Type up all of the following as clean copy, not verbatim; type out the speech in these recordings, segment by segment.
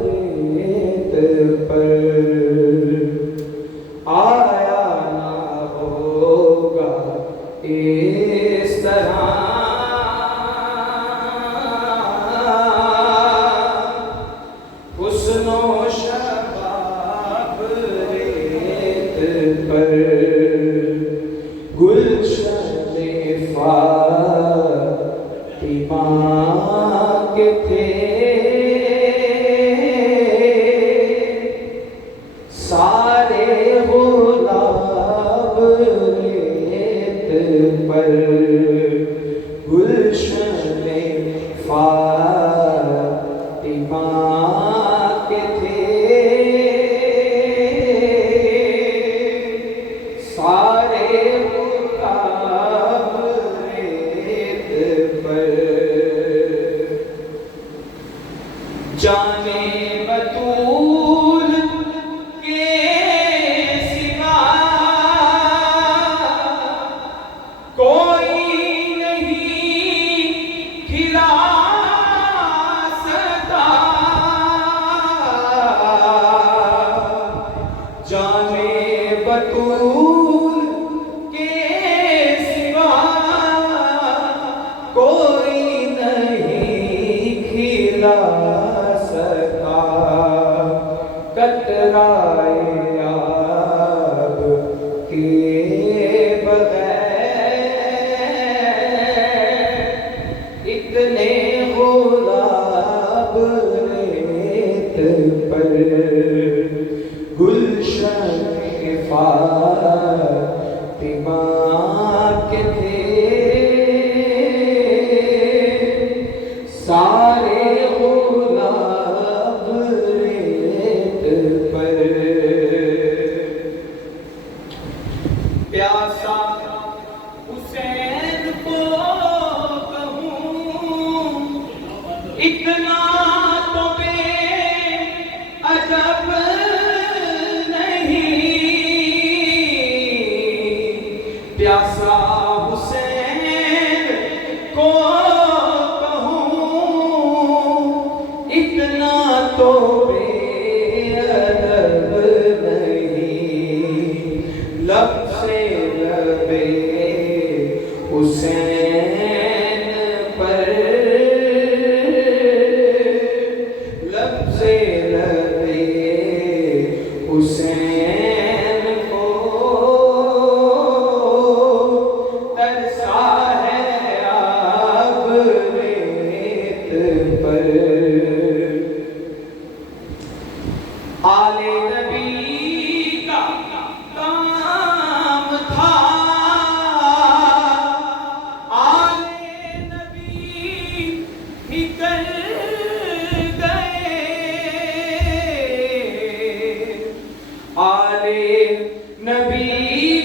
ریت پر آیا نہ ہوگا اس طرح، حسن و شباب ریت پر گلشن فاطمہ کے تھے، سارے گلاب ریت پر گلشن فاطمہ کے تھے، سارے گلاب ریت پر جانے بطول کے سوا کوئی نہیں کھلا سکا، جانے بطول کے سوا کوئی نہیں کھلا سکا، قطرۂ آب کے بغیر اتنے گلاب ریت پر گلشن فاطمہ کے تھے، سارے گلاب ریت پر پیاسا حسین کو کہوں اتنا تو بے ادب نہیں، پیاسا حسین کو اتنا تو بے ادب نہیں، لب سے لب حسین پر، لب سے لب حسین کو ترسا ہے آب ریت پر، آلِ نبی کا کام تھا، آلِ نبی ہی کر گئے، آلِ نبی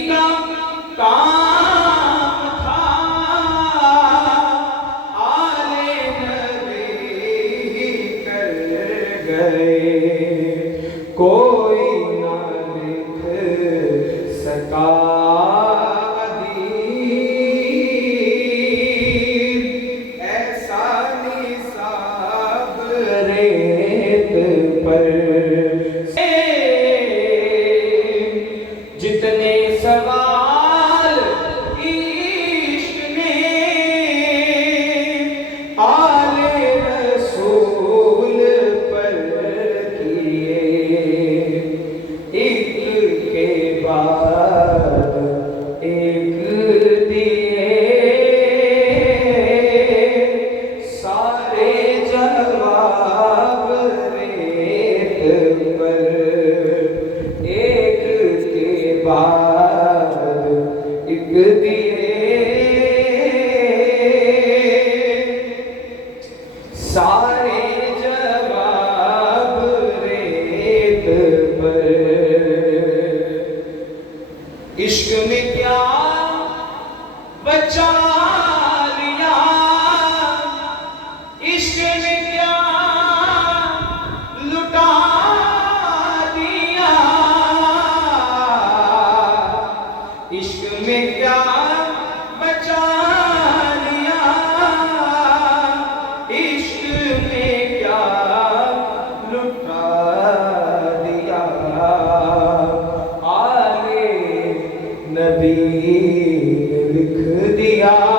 کا کام تھا، آلِ نبی ہی کر گئے، کوئی نہ لکھ سکا ادیب ایسا نصاب ریت پر، جتنے سوال عشق نے آل رسول پر کیے، ایک کے بعد ایک دیے، سارے جواب ریت پر، ایک کے بعد ایک دیے، سارے جواب ریت پر، عشق میں کیا بچا لیا، عشق میں کیا لٹا دیا، عشق میں کیا بچا لیا، عشق میں کیا دیا